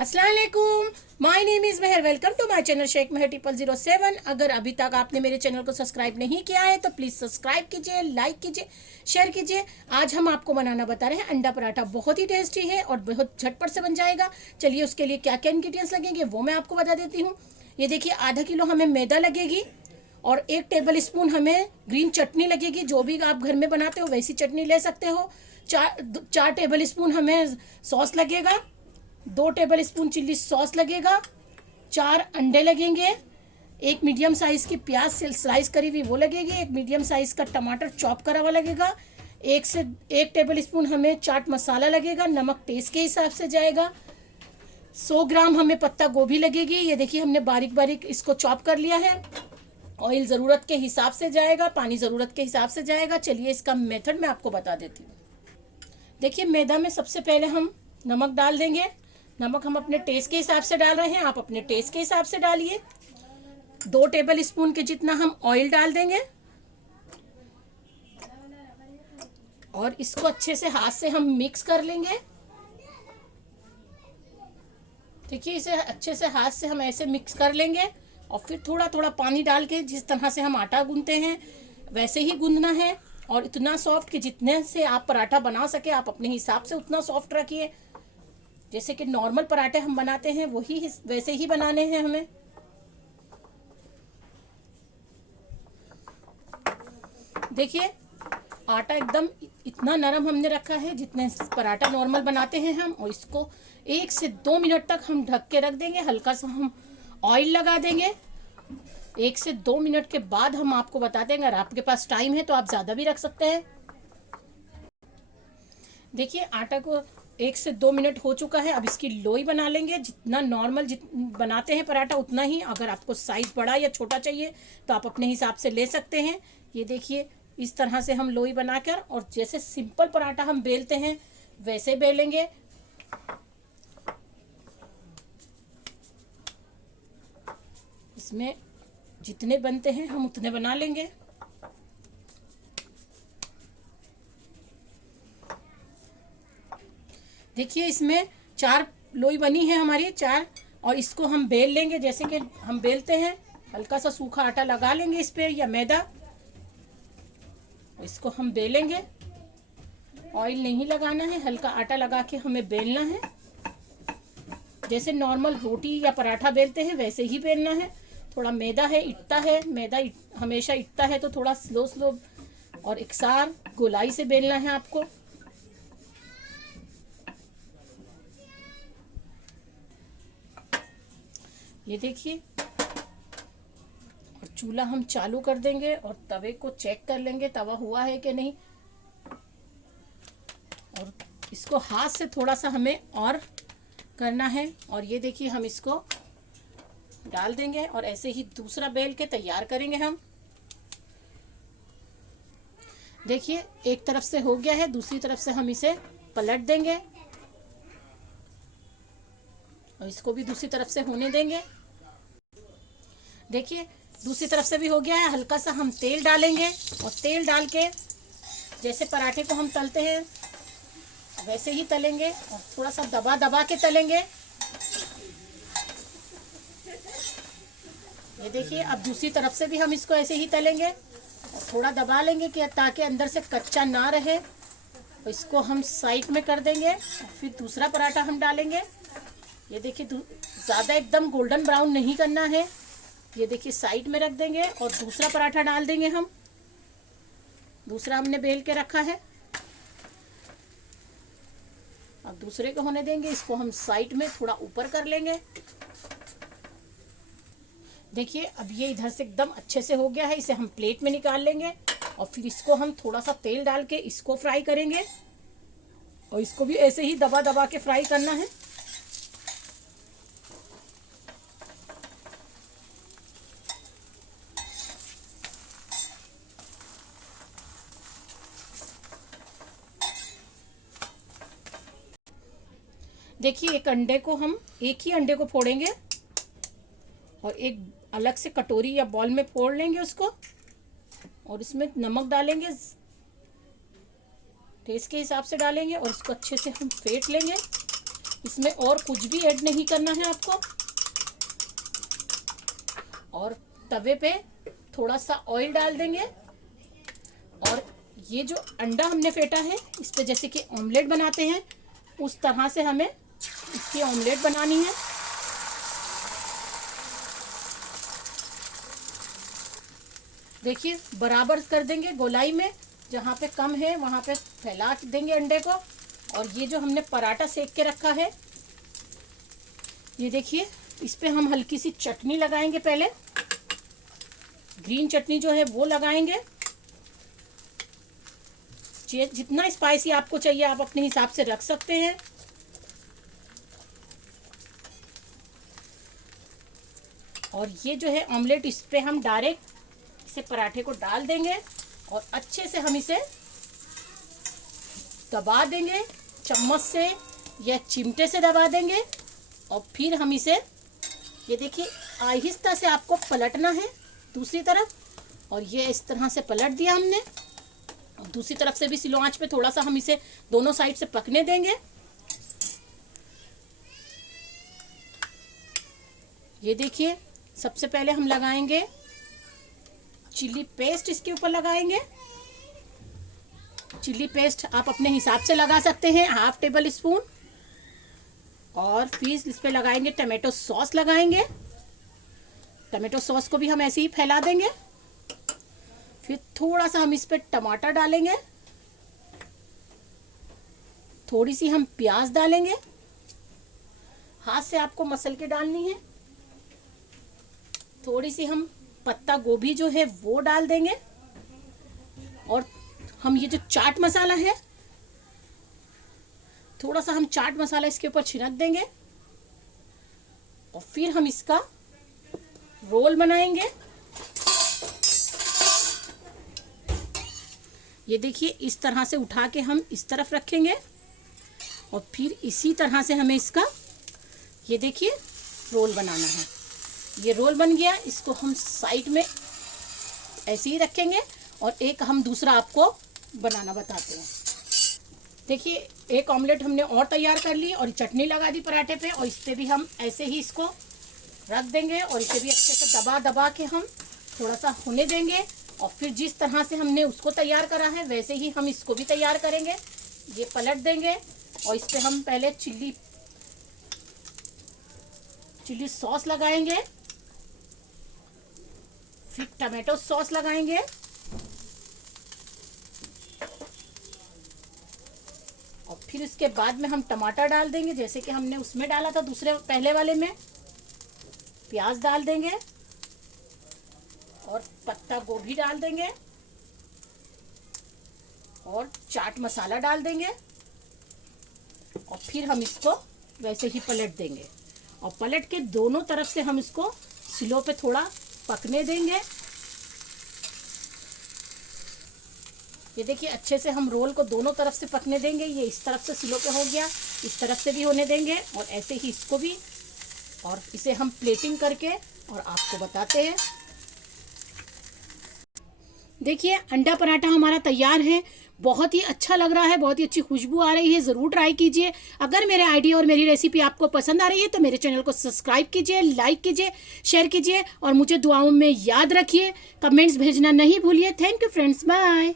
अस्सलाम वालेकुम, my name is Mehar. Welcome to my channel Shaikh Mehar 0007। अगर अभी तक आपने मेरे चैनल को सब्सक्राइब नहीं किया है तो प्लीज़ सब्सक्राइब कीजिए, लाइक कीजिए, शेयर कीजिए। आज हम आपको बनाना बता रहे हैं अंडा पराठा। बहुत ही टेस्टी है और बहुत झटपट से बन जाएगा। चलिए उसके लिए क्या क्या इंग्रेडिएंट्स लगेंगे वो मैं आपको बता देती हूँ। ये देखिए, आधा किलो हमें मैदा लगेगी और 1 टेबल स्पून हमें ग्रीन चटनी लगेगी। जो भी आप घर में बनाते हो वैसी चटनी ले सकते हो। 4 टेबल स्पून हमें सॉस लगेगा। 2 टेबल स्पून चिल्ली सॉस लगेगा। 4 अंडे लगेंगे। 1 मीडियम साइज़ की प्याज से स्लाइस करी हुई वो लगेगी। 1 मीडियम साइज़ का टमाटर चॉप करा हुआ लगेगा। 1 टेबल स्पून हमें चाट मसाला लगेगा। नमक टेस्ट के हिसाब से जाएगा। 100 ग्राम हमें पत्ता गोभी लगेगी। ये देखिए, हमने बारीक बारीक इसको चॉप कर लिया है। ऑयल ज़रूरत के हिसाब से जाएगा, पानी ज़रूरत के हिसाब से जाएगा। चलिए इसका मेथड मैं आपको बता देती हूँ। देखिए, मैदा में सबसे पहले हम नमक डाल देंगे। नमक हम अपने टेस्ट के हिसाब से डाल रहे हैं, आप अपने टेस्ट के हिसाब से डालिए। 2 टेबल स्पून के जितना हम ऑयल डाल देंगे और इसको अच्छे से हाथ से हम मिक्स कर लेंगे। देखिए, इसे अच्छे से हाथ से हम ऐसे मिक्स कर लेंगे और फिर थोड़ा थोड़ा पानी डाल के जिस तरह से हम आटा गूंथते हैं वैसे ही गूंथना है। और इतना सॉफ्ट कि जितने से आप पराठा बना सके, आप अपने हिसाब से उतना सॉफ्ट रखिए। जैसे कि नॉर्मल पराठे हम बनाते हैं वही वैसे ही बनाने हैं हमें। देखिए, आटा एकदम इतना नरम हमने रखा है जितने पराठा नॉर्मल बनाते हैं हम। और इसको 1 से 2 मिनट तक हम ढक के रख देंगे। हल्का सा हम ऑयल लगा देंगे। 1 से 2 मिनट के बाद हम आपको बता देंगे। अगर आपके पास टाइम है तो आप ज़्यादा भी रख सकते हैं। देखिए, आटा को 1 से 2 मिनट हो चुका है। अब इसकी लोई बना लेंगे। जितना नॉर्मल बनाते हैं पराठा उतना ही। अगर आपको साइज़ बड़ा या छोटा चाहिए तो आप अपने हिसाब से ले सकते हैं। ये देखिए, इस तरह से हम लोई बनाकर और जैसे सिंपल पराठा हम बेलते हैं वैसे बेलेंगे। इसमें जितने बनते हैं हम उतने बना लेंगे। देखिए, इसमें 4 लोई बनी है हमारी 4। और इसको हम बेल लेंगे जैसे कि हम बेलते हैं। हल्का सा सूखा आटा लगा लेंगे इस पे या मैदा। इसको हम बेलेंगे। ऑयल नहीं लगाना है, हल्का आटा लगा के हमें बेलना है। जैसे नॉर्मल रोटी या पराठा बेलते हैं वैसे ही बेलना है। थोड़ा मैदा है, इटता है मैदा, हमेशा इटता है तो थोड़ा स्लो स्लो और एकसार गोलाई से बेलना है आपको। ये देखिए, और चूल्हा हम चालू कर देंगे और तवे को चेक कर लेंगे तवा हुआ है कि नहीं। और इसको हाथ से थोड़ा सा हमें और करना है। और ये देखिए, हम इसको डाल देंगे और ऐसे ही दूसरा बेल के तैयार करेंगे हम। देखिए, एक तरफ से हो गया है, दूसरी तरफ से हम इसे पलट देंगे और इसको भी दूसरी तरफ से होने देंगे। देखिए, दूसरी तरफ से भी हो गया है। हल्का सा हम तेल डालेंगे और तेल डाल के जैसे पराठे को हम तलते हैं वैसे ही तलेंगे और थोड़ा सा दबा दबा के तलेंगे। ये देखिए, अब दूसरी तरफ से भी हम इसको ऐसे ही तलेंगे और थोड़ा दबा लेंगे कि ताकि अंदर से कच्चा ना रहे। और इसको हम साइड में कर देंगे और फिर दूसरा पराठा हम डालेंगे। ये देखिए, ज़्यादा एकदम गोल्डन ब्राउन नहीं करना है। ये देखिए, साइड में रख देंगे और दूसरा पराठा डाल देंगे हम। दूसरा हमने बेल के रखा है, अब दूसरे को होने देंगे। इसको हम साइड में थोड़ा ऊपर कर लेंगे। देखिए, अब ये इधर से एकदम अच्छे से हो गया है। इसे हम प्लेट में निकाल लेंगे और फिर इसको हम थोड़ा सा तेल डाल के इसको फ्राई करेंगे। और इसको भी ऐसे ही दबा दबा के फ्राई करना है। देखिए, एक ही अंडे को फोड़ेंगे और एक अलग से कटोरी या बॉल में फोड़ लेंगे उसको। और इसमें नमक डालेंगे, टेस्ट के हिसाब से डालेंगे और इसको अच्छे से हम फेंट लेंगे। इसमें और कुछ भी ऐड नहीं करना है आपको। और तवे पे थोड़ा सा ऑयल डाल देंगे और ये जो अंडा हमने फेंटा है इस पे जैसे कि ऑमलेट बनाते हैं उस तरह से हमें इसकी ऑमलेट बनानी है। देखिए बराबर कर देंगे गोलाई में, जहाँ पे कम है वहाँ पे फैला देंगे अंडे को। और ये जो हमने पराठा सेक के रखा है, ये देखिए इस पे हम हल्की सी चटनी लगाएंगे। पहले ग्रीन चटनी जो है वो लगाएंगे। जितना स्पाइसी आपको चाहिए आप अपने हिसाब से रख सकते हैं। और ये जो है ऑमलेट इस पे हम डायरेक्ट इसे पराठे को डाल देंगे और अच्छे से हम इसे दबा देंगे, चम्मच से या चिमटे से दबा देंगे। और फिर हम इसे, ये देखिए आहिस्ता से आपको पलटना है दूसरी तरफ। और ये इस तरह से पलट दिया हमने। और दूसरी तरफ से भी स्लो आंच पे थोड़ा सा हम इसे दोनों साइड से पकने देंगे। ये देखिए सबसे पहले हम लगाएंगे चिल्ली पेस्ट, इसके ऊपर लगाएंगे। चिल्ली पेस्ट आप अपने हिसाब से लगा सकते हैं, 1/2 टेबल स्पून। और फिर इस पे लगाएंगे टमाटो सॉस लगाएंगे। टमाटो सॉस को भी हम ऐसे ही फैला देंगे। फिर थोड़ा सा हम इस पे टमाटर डालेंगे, थोड़ी सी हम प्याज डालेंगे, हाथ से आपको मसल के डालनी है। थोड़ी सी हम पत्ता गोभी जो है वो डाल देंगे। और हम ये जो चाट मसाला है, थोड़ा सा हम चाट मसाला इसके ऊपर छिड़क देंगे। और फिर हम इसका रोल बनाएंगे। ये देखिए इस तरह से उठा के हम इस तरफ रखेंगे और फिर इसी तरह से हमें इसका, ये देखिए रोल बनाना है। ये रोल बन गया, इसको हम साइड में ऐसे ही रखेंगे। और एक हम दूसरा आपको बनाना बताते हैं। देखिए एक ऑमलेट हमने और तैयार कर ली और चटनी लगा दी पराठे पे। और इस पे भी हम ऐसे ही इसको रख देंगे और इसे भी अच्छे से दबा दबा के हम थोड़ा सा होने देंगे। और फिर जिस तरह से हमने उसको तैयार करा है वैसे ही हम इसको भी तैयार करेंगे। ये पलट देंगे और इस पे हम पहले चिल्ली सॉस लगाएंगे, फिर टमाटो सॉस लगाएंगे। और फिर उसके बाद में हम टमाटर डाल देंगे जैसे कि हमने उसमें डाला था दूसरे पहले वाले में। प्याज डाल देंगे और पत्ता गोभी डाल देंगे और चाट मसाला डाल देंगे। और फिर हम इसको वैसे ही पलट देंगे। और पलट के दोनों तरफ से हम इसको स्लो पे थोड़ा पकने देंगे। ये देखिए अच्छे से हम रोल को दोनों तरफ से पकने देंगे। ये इस तरफ से स्लो पे हो गया, इस तरफ से भी होने देंगे और ऐसे ही इसको भी। और इसे हम प्लेटिंग करके और आपको बताते हैं। देखिए अंडा पराठा हमारा तैयार है। बहुत ही अच्छा लग रहा है, बहुत ही अच्छी खुशबू आ रही है। ज़रूर ट्राई कीजिए। अगर मेरे आइडिया और मेरी रेसिपी आपको पसंद आ रही है तो मेरे चैनल को सब्सक्राइब कीजिए, लाइक कीजिए, शेयर कीजिए और मुझे दुआओं में याद रखिए। कमेंट्स भेजना नहीं भूलिए। Thank you friends, bye.